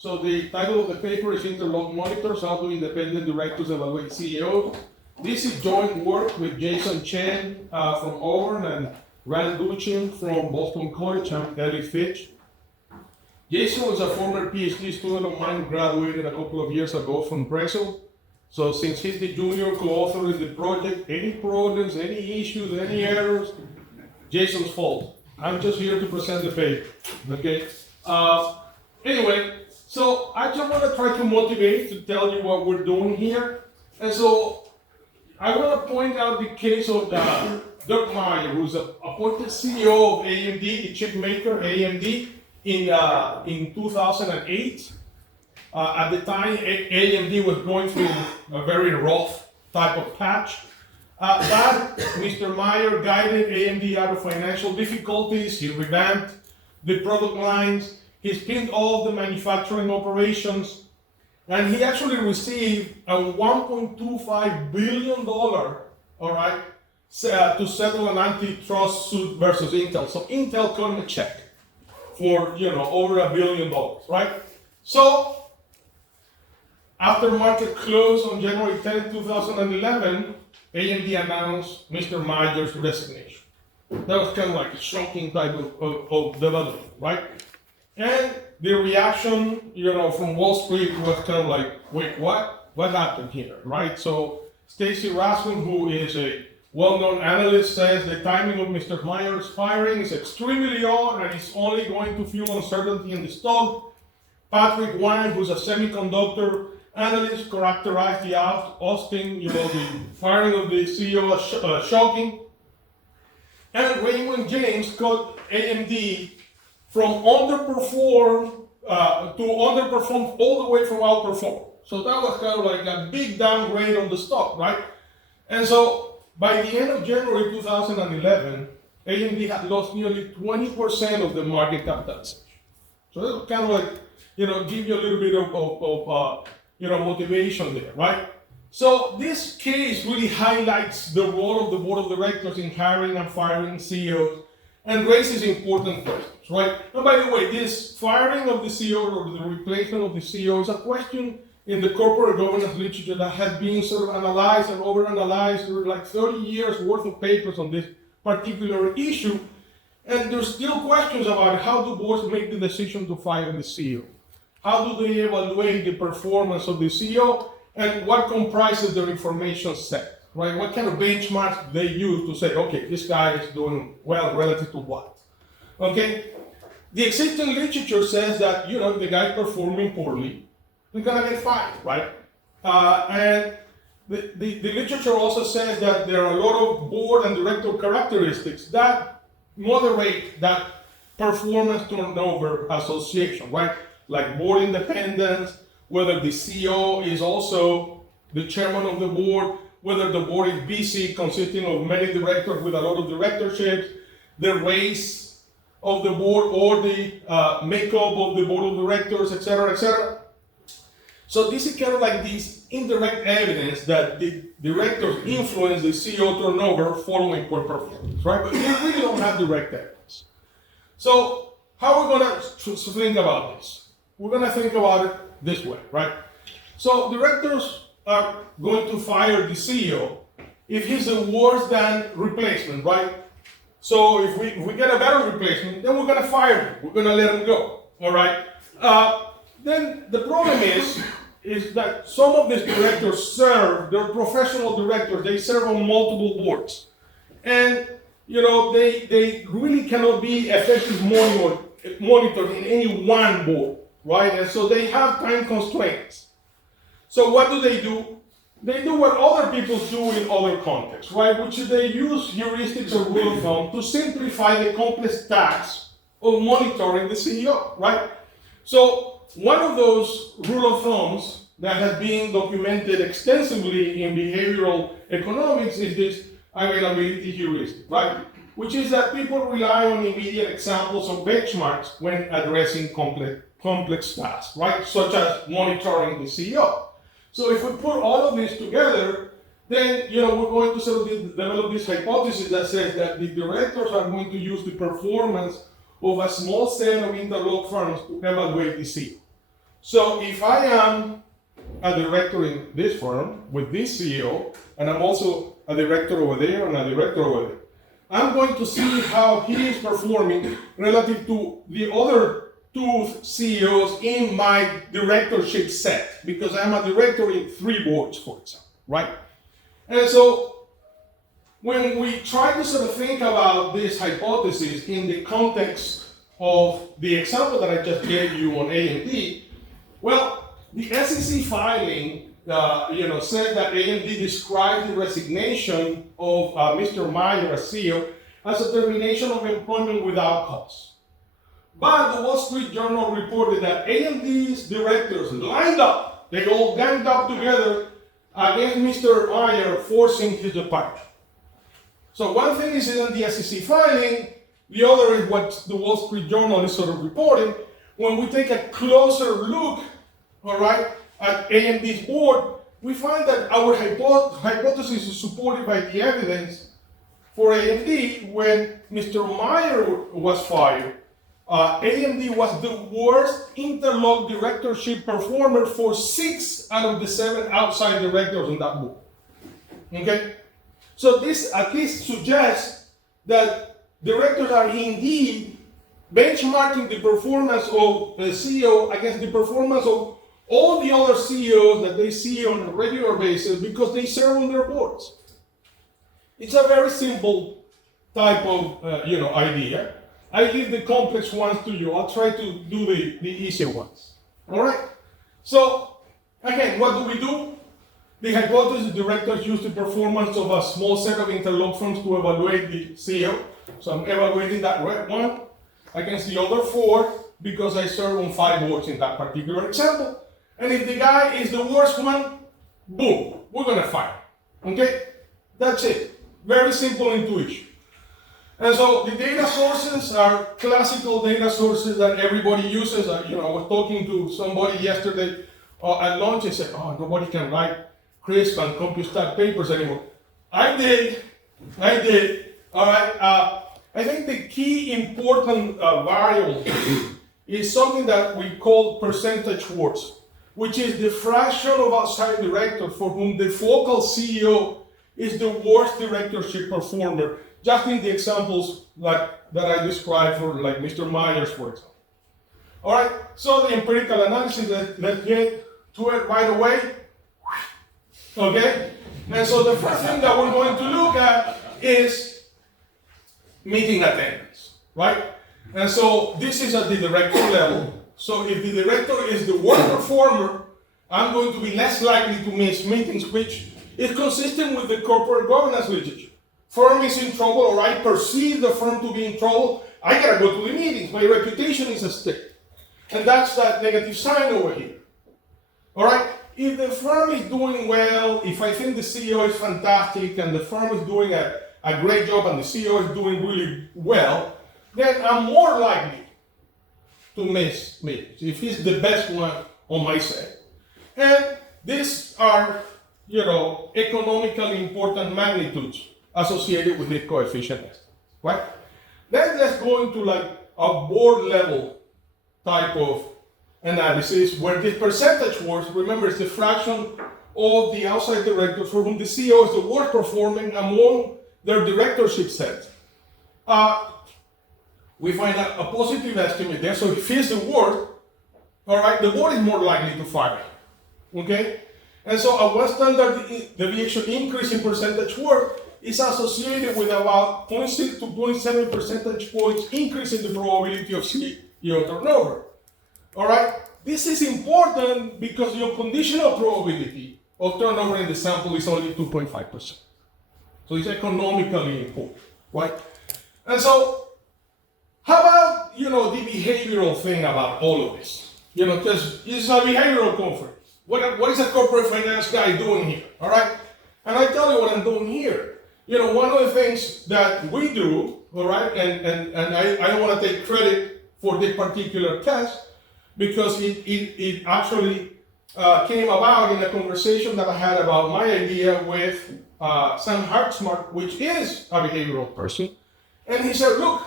So the title of the paper is Interlocked Monitors, How Do Independent Directors Evaluate CEOs. This is joint work with Jason Chen from Auburn and Rand Duchin from Boston College and Eliezer Fich. Jason was a former PhD student of mine, graduated a couple of years ago from Drexel. So since he's the junior co-author in the project, any problems, any issues, any errors, Jason's fault. I'm just here to present the paper, okay? Anyway, so I just want to try to motivate to tell you what we're doing here. And so I want to point out the case of Doug Meyer, who's appointed CEO of AMD, the chip maker AMD, in 2008. At the time, AMD was going through a very rough type of patch. But Mr. Meyer guided AMD out of financial difficulties. He revamped the product lines. He spinned all the manufacturing operations. And he actually received a $1.25 billion, all right, to settle an antitrust suit versus Intel. So Intel cut him a check for, over $1 billion, right? So after market close on January 10, 2011, AMD announced Mr. Meyer's resignation. That was kind of like a shocking type of development, right? And the reaction, from Wall Street was kind of like, wait, what? What happened here, right? So Stacy Rasmussen, who is a well-known analyst, says the timing of Mr. Meyer's firing is extremely odd and it's only going to fuel uncertainty in the stock. Patrick Wang, who's a semiconductor analyst, characterized the Austin, the firing of the CEO as shocking. And Raymond James called AMD from underperform to underperform all the way from outperform. So that was kind of like a big downgrade on the stock, right? And so by the end of January 2011, AMD had lost nearly 20% of the market capitalization. So that was kind of like, give you a little bit of motivation there, right? So this case really highlights the role of the board of directors in hiring and firing CEOs and raises important questions, right? And by the way, this firing of the CEO or the replacement of the CEO is a question in the corporate governance literature that has been sort of analyzed and overanalyzed. There are like 30 years worth of papers on this particular issue. And there's still questions about how do boards make the decision to fire the CEO? How do they evaluate the performance of the CEO? And what comprises their information set, right? What kind of benchmarks they use to say, okay, this guy is doing well relative to what? Okay? The existing literature says that, the guy performing poorly, they're gonna get fired, right? And the literature also says that there are a lot of board and director characteristics that moderate that performance turnover association, right? Like board independence, whether the CEO is also the chairman of the board, whether the board is busy, consisting of many directors with a lot of directorships, the race of the board or the makeup of the board of directors, et cetera, et cetera. So this is kind of like this indirect evidence that the directors influence the CEO turnover following poor performance, right? But we really don't have direct evidence. So how are we going to think about this? We're going to think about it this way, right? So directors are going to fire the CEO if he's a worse than replacement, right? So if we get a better replacement, then we're going to fire him. We're going to let him go, all right? Then the problem is that some of these directors they're professional directors, they serve on multiple boards. And, they really cannot be effective monitored in any one board, right? And so they have time constraints. So what do? They do what other people do in other contexts, right? Which is they use heuristics or rule of thumb to simplify the complex task of monitoring the CEO, right? So one of those rule of thumbs that has been documented extensively in behavioral economics is this availability heuristic, right? Which is that people rely on immediate examples of benchmarks when addressing complex tasks, right? Such as monitoring the CEO. So if we put all of this together, then we're going to sort of develop this hypothesis that says that the directors are going to use the performance of a small set of interlocked firms to evaluate the CEO. So if I am a director in this firm with this CEO, and I'm also a director over there and a director over there, I'm going to see how he is performing relative to the other two CEOs in my directorship set, because I'm a director in 3 boards, for example, right? And so when we try to sort of think about this hypothesis in the context of the example that I just gave you on AMD, well, the SEC filing said that AMD described the resignation of Mr. Meyer as CEO as a termination of employment without cause. But the Wall Street Journal reported that AMD's directors lined up, they all ganged up together against Mr. Meyer, forcing his departure. So one thing is in the SEC filing, the other is what the Wall Street Journal is sort of reporting. When we take a closer look, all right, at AMD's board, we find that our hypothesis is supported by the evidence. For AMD, when Mr. Meyer was fired, AMD was the worst interlocked directorship performer for 6 out of the 7 outside directors on that board. Okay? So this at least suggests that directors are indeed benchmarking the performance of the CEO against the performance of all the other CEOs that they see on a regular basis because they serve on their boards. It's a very simple type of idea. I leave the complex ones to you. I'll try to do the easier ones. All right? So, again, what do? The hypothesis directors use the performance of a small set of interlocked firms to evaluate the CEO. So I'm evaluating that red one against the other 4 because I serve on 5 boards in that particular example. And if the guy is the worst one, boom, we're going to fire. Okay? That's it. Very simple intuition. And so the data sources are classical data sources that everybody uses. I was talking to somebody yesterday at lunch and said, oh, nobody can write crisp and CompuStat papers anymore. I did. All right. I think the key important variable is something that we call percentage worse, which is the fraction of outside directors for whom the focal CEO is the worst directorship performer, just in the examples that I described for like Mr. Myers, for example. All right, so the empirical analysis, let's get to it right away. Okay, and so the first thing that we're going to look at is meeting attendance, right? And so this is at the director level. So if the director is the worst performer, I'm going to be less likely to miss meetings, which is consistent with the corporate governance literature. Firm is in trouble, or I perceive the firm to be in trouble, I gotta go to the meetings. My reputation is at stake. And that's that negative sign over here. All right? If the firm is doing well, if I think the CEO is fantastic and the firm is doing a great job and the CEO is doing really well, then I'm more likely to miss meetings if he's the best one on my side. And these are, economically important magnitudes associated with this coefficient estimate, right? Then let's go into like a board level type of analysis where the percentage worse, remember, is the fraction of the outside directors for whom the CEO is the worst performing among their directorship set. We find a positive estimate there. So if he's the worst, all right, the board is more likely to fire. Okay? And so a one standard deviation increase in percentage work is associated with about 0.6 to 0.7 percentage points increase in the probability of CEO turnover. All right? This is important because your conditional probability of turnover in the sample is only 2.5%. So it's economically important, right? And so, how about, the behavioral thing about all of this? Because this is a behavioral conference. What is a corporate finance guy doing here, all right? And I tell you what I'm doing here. One of the things that we do, all right, and I don't want to take credit for this particular test because it actually came about in a conversation that I had about my idea with Sam Hartzmark, which is a behavioral person. And he said, look,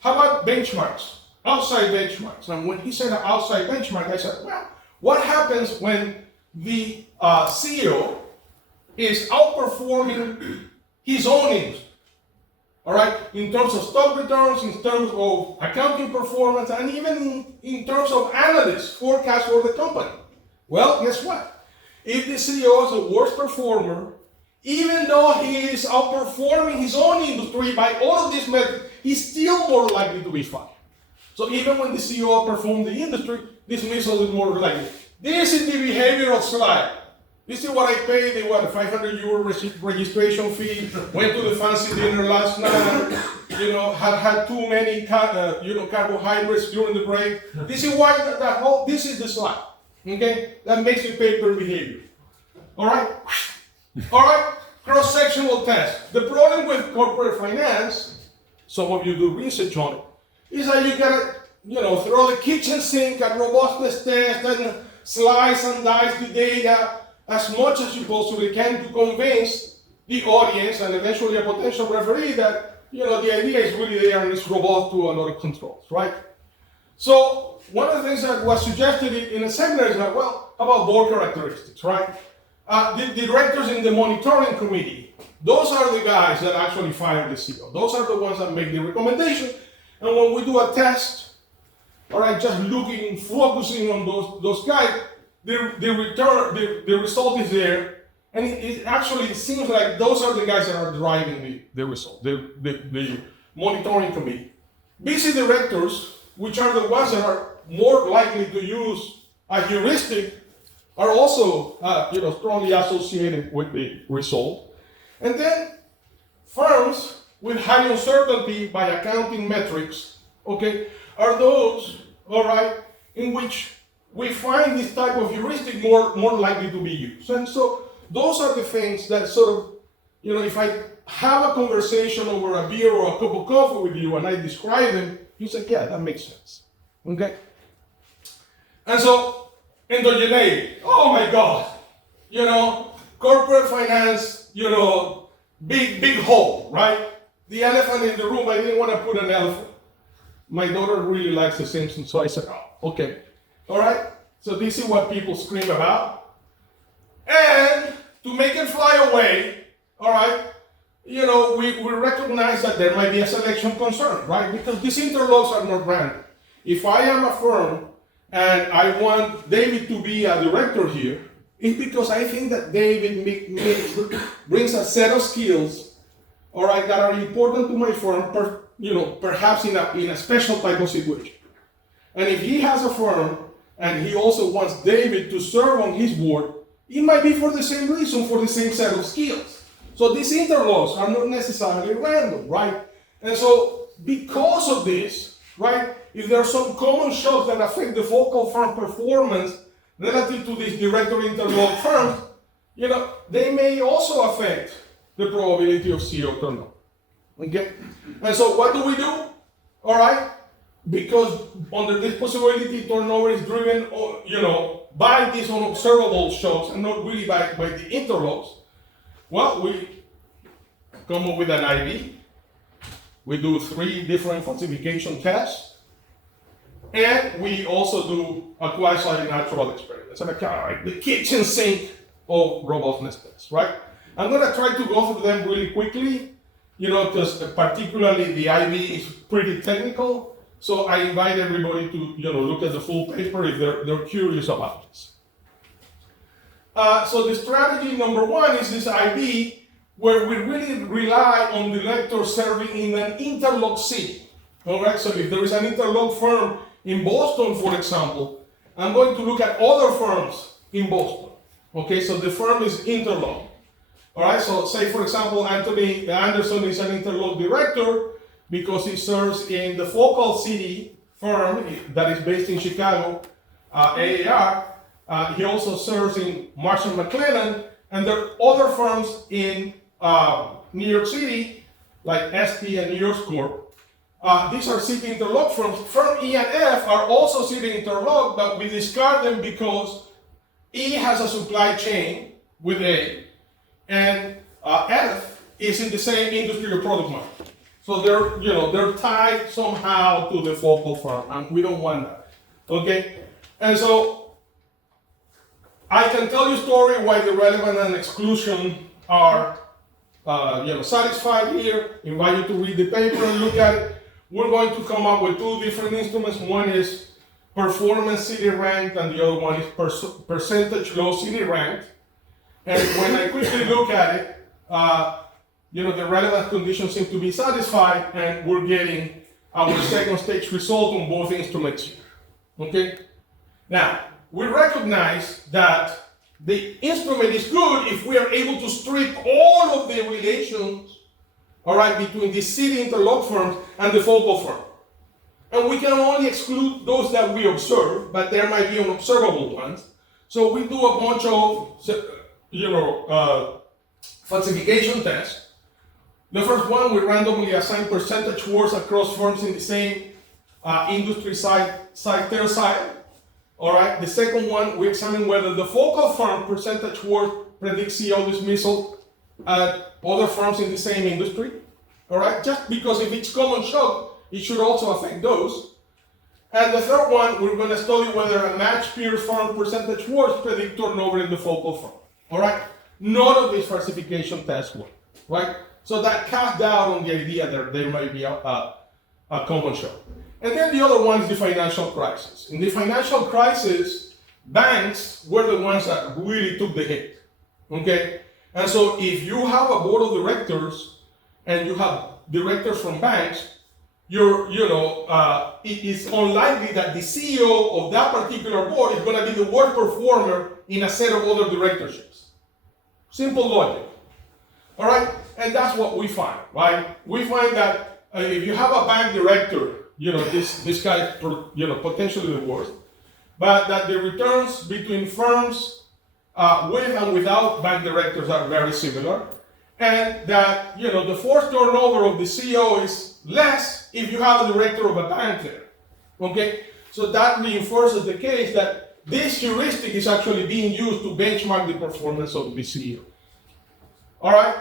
how about benchmarks, outside benchmarks? And when he said outside benchmark, I said, well, What happens when the CEO is outperforming his own industry? All right, in terms of stock returns, in terms of accounting performance, and even in terms of analysts' forecast for the company. Well, guess what? If the CEO is the worst performer, even though he is outperforming his own industry by all of these metrics, he's still more likely to be fired. So even when the CEO outperforms the industry, dismissal is more likely. This is the behavioral slide. This is what I paid, the what, 500 euro registration fee, went to the fancy dinner last night, had too many carbohydrates during the break. This is why this is the slide, okay? That makes you pay per behavior. All right? All right, cross-sectional test. The problem with corporate finance, some of you do research on it, is that you gotta, throw the kitchen sink at robustness test and slice and dice the data as much as you possibly can to convince the audience and eventually a potential referee that, the idea is really there and it's robust to a lot of controls, right? So one of the things that was suggested in a seminar is that, well, how about board characteristics, right? The directors in the monitoring committee, those are the guys that actually fire the CEO. Those are the ones that make the recommendation. And when we do a test, all right, just focusing on those guys, the result is there. And it actually seems like those are the guys that are driving the result, the monitoring committee. BC directors, which are the ones that are more likely to use a heuristic, are also strongly associated with the result. And then firms with high uncertainty by accounting metrics, okay, are those, all right, in which we find this type of heuristic more likely to be used. And so those are the things that sort of, if I have a conversation over a beer or a cup of coffee with you and I describe them, you say, yeah, that makes sense, okay? And so, endogeneity, oh my God, corporate finance, big hole, right? The elephant in the room, I didn't want to put an elephant. My daughter really likes The Simpsons, so I said, oh, okay. All right, so this is what people scream about. And to make it fly away, all right, we recognize that there might be a selection concern, right? Because these interlocks are not random. If I am a firm and I want David to be a director here, it's because I think that David brings a set of skills, all right, that are important to my firm, perhaps in a special type of situation. And if he has a firm and he also wants David to serve on his board, it might be for the same reason, for the same set of skills. So these interlocks are not necessarily random, right? And so because of this, right, if there are some common shocks that affect the focal firm performance relative to these director interlocked firms, they may also affect the probability of CEO turnover. Okay? And so what do we do? All right? Because under this possibility, turnover is driven, by these unobservable shocks and not really by the interlocks. Well, we come up with an IB. We do 3 different falsification tests. And we also do a quasi-natural experiment. So the kitchen sink of robustness tests, right? I'm going to try to go through them really quickly, because particularly the IB is pretty technical. So I invite everybody to, look at the full paper if they're curious about this. So the strategy number 1 is this IB, where we really rely on the lector serving in an interlocked city. All right, so if there is an interlocked firm in Boston, for example, I'm going to look at other firms in Boston. Okay, so the firm is interlocked. All right, so say, for example, Anthony Anderson is an interlocked director because he serves in the focal city firm that is based in Chicago, AAR. He also serves in Marshall McLennan, and there are other firms in New York City, like ST and New York Corp. These are city interlocked firms. Firm E and F are also city interlocked, but we discard them because E has a supply chain with A, and F is in the same industry or product market. So they're tied somehow to the focal firm, and we don't want that. Okay, and so I can tell you a story why the relevant and exclusion are satisfied here. Invite you to read the paper and look at it. We're going to come up with two different instruments. One is performance city ranked, and the other one is percentage low city ranked. And when I quickly look at it, the relevant conditions seem to be satisfied, and we're getting our second stage result on both instruments here. Okay? Now, we recognize that the instrument is good if we are able to strip all of the relations, all right, between the city interlocked firms and the focal firm. And we can only exclude those that we observe, but there might be unobservable ones. So we do a bunch of, falsification tests. The first one, we randomly assign percentage words across firms in the same industry side side. All right. The second one, we examine whether the focal firm percentage word predicts CEO dismissal at other firms in the same industry. All right. Just because if it's common shock, it should also affect those. And the third one, we're going to study whether a matched peer firm percentage words predict turnover in the focal firm. All right. None of these falsification tests work. Right. So that casts doubt on the idea that there might be a common shock. And then the other one is the financial crisis. In the financial crisis, banks were the ones that really took the hit, okay? And so if you have a board of directors and you have directors from banks, it is unlikely that the CEO of that particular board is going to be the worst performer in a set of other directorships. Simple logic, all right? And that's what we find, right? We find that if you have a bank director, this guy, potentially the worst, but that the returns between firms with and without bank directors are very similar, and that, the forced turnover of the CEO is less if you have a director of a bank there, okay? So that reinforces the case that this heuristic is actually being used to benchmark the performance of the CEO. All right?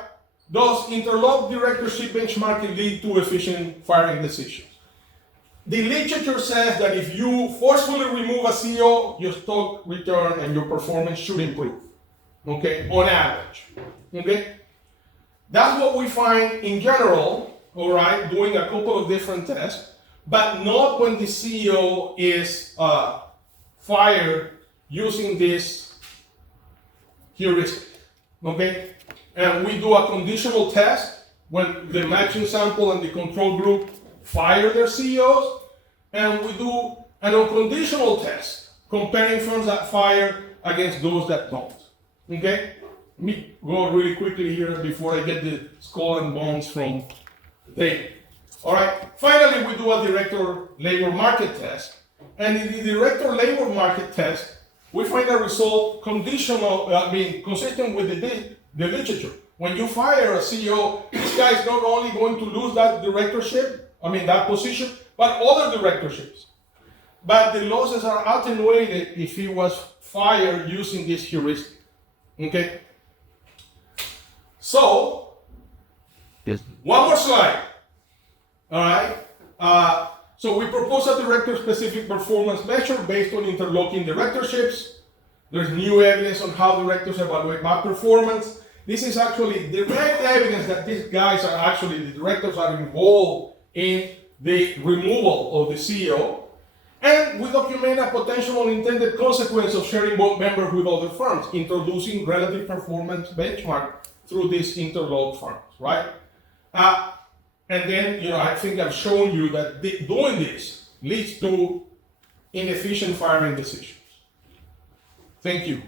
Thus, interlocked directorship benchmarking lead to efficient firing decisions. The literature says that if you forcefully remove a CEO, your stock return and your performance should improve, okay, on average, okay? That's what we find in general, all right, doing a couple of different tests, but not when the CEO is fired using this heuristic, okay? And we do a conditional test when the matching sample and the control group fire their CEOs, and we do an unconditional test comparing firms that fire against those that don't. Okay? Let me go really quickly here before I get the skull and bones from Dave. All right. Finally, we do a director labor market test, and in the director labor market test, we find a result consistent with the literature. When you fire a CEO, this guy is not only going to lose that that position, but other directorships. But the losses are attenuated if he was fired using this heuristic. Okay? So, Yes. one more slide. All right? So we propose a director-specific performance measure based on interlocking directorships. There's new evidence on how directors evaluate my performance. This is actually direct evidence that these guys are actually, the directors are involved in the removal of the CEO. And we document a potential unintended consequence of sharing board members with other firms, introducing relative performance benchmark through these interlocked firms, right? And then, I think I've shown you that doing this leads to inefficient firing decisions. Thank you.